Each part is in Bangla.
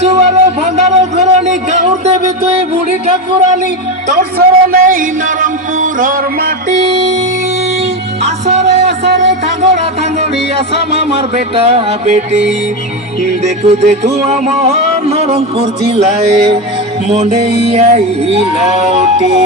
জুয়ারে ভান্ডার ঘরণী গাঁর দেবী তুই বুড়ি ঠাকুরানী তোর শরণেই নরমপুরর মাটি আসারে আসারে থাঙ্গড়া থাঙ্গড়ি আসাম আমার বেটা বেটি দেখু দেখু আমার নরমপুর জেলায় মনে আইলাউটি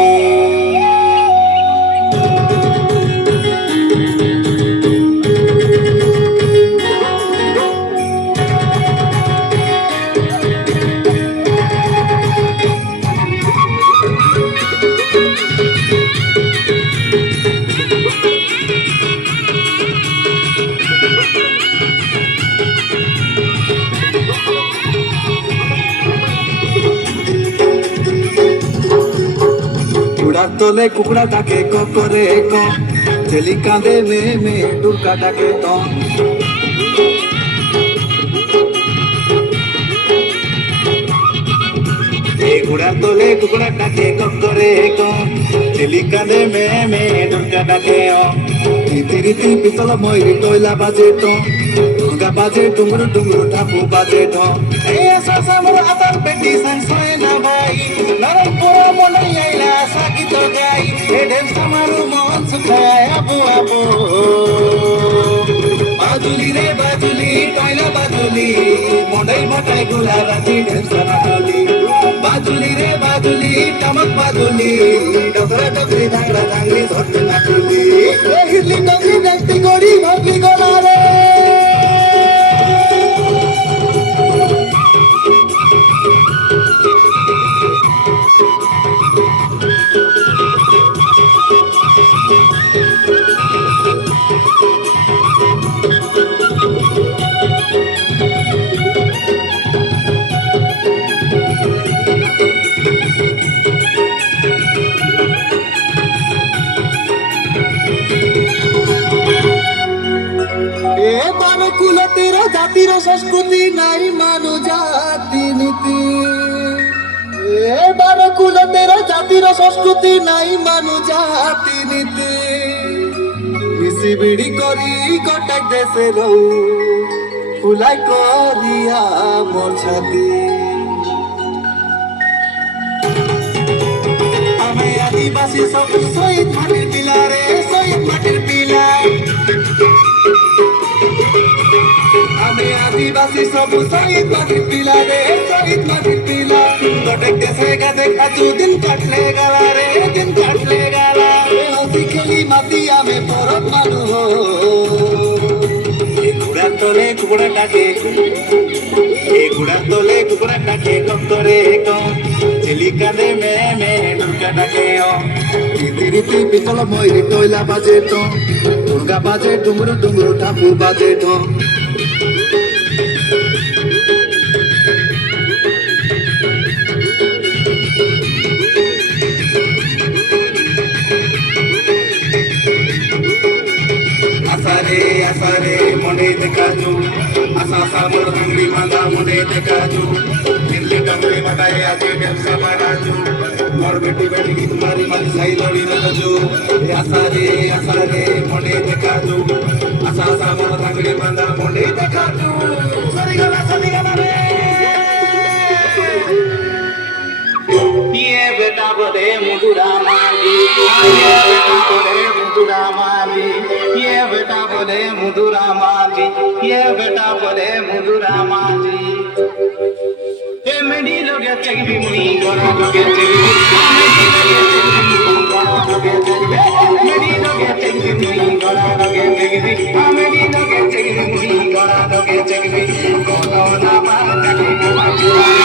কুকুড়ার তলে কুকুড়া ডাকে করে ছেলি কাঁদে মে ডুকা ডাকে কুকুড়ার তলে কুকুড়া ডাকে করে ছেলি কাঁদে মে ডুকা ডাকে রীতি রীতি পিতল ময়ূরী টয়লা বাজে ঢুঙ্গা বাজে ডুঙ্গুরু ডুঙ্গুরু ঠাকু বাজে মোর আতার পেটি সাংসয় না ভাই নরমপুর মনে আইলা সাকিত গাই ঢের সামারু মন সুখায় আবু আবু বাজুলি রে বাজুলি টয়লা বাজুলি মডাই মটাই গুলা রাতি ঢের সামালি বাজুলি রে বাজুলি টমক বাজুলি ডগরা ডগরি ধাংরা ধাংরি ধরতে না চুলি হিলি ডগরি ডাকতি গড়ি ভাবি গলা রে কুলতেরা জাতির সংস্কৃতি নাই মানু জাতি নীতি এবার কুলতেরা জাতির সংস্কৃতি নাই মানু জাতি নীতি মিশি বিড়ি করি গোটাক দেশে রহু ফুলাই করিয়া মোর ছাতি আমি আদিবাসী সব শহীদ মাটির পিলা রে শহীদ মাটির পিলা আমি আদিবাসী সব শহীদ মাটির পিলা রে শহীদ মাটির পিলা গোটেক দেশে গাছে খাচু দিন কাটলে গালা রে দিন কাটলে গালা হসি খেলি মাতি আমি পরব মানু কুকুড়ার তলে কুকুড়া ডাকে কুকুড়ার তলে কুকুড়া ডাকে করে ছেলি কাঁদে মে ডুকা ডাকে রীতি রীতি পিতল ময়ূরী টয়লা বাজে ঢুঙ্গা বাজে ডুঙ্গুরু ডুঙ্গুরু ঠাকু বাজে আসারে মনে দেখাজু আসা সামর ঢুঙ্গি মালা মনে দেখাজু দিল্লি ডঙ্গরি মাটায় আজে ব্যবসা মারাজু মোর বেটি বেটি গীত মারি মারি সাই লড়ি রাজু আসারে মনে দেখাজু আসা সামর ঢুঙ্গি মালা মনে দেখাজু সরি গলা রে ये बेटा बोले मुदुरा माली ये बेटा बोले मुदुरा माली ये बेटा बोले मुदुरा माली ये बेटा बोले मुदुरा माली ए मेरी लोगे चगबी मुई गोरा लोगे चगबी मेरी लोगे चगबी मुई गोरा लोगे चगबी मेरी लोगे चगबी मुई गोरा लोगे चगबी कोनो ना मार चगबी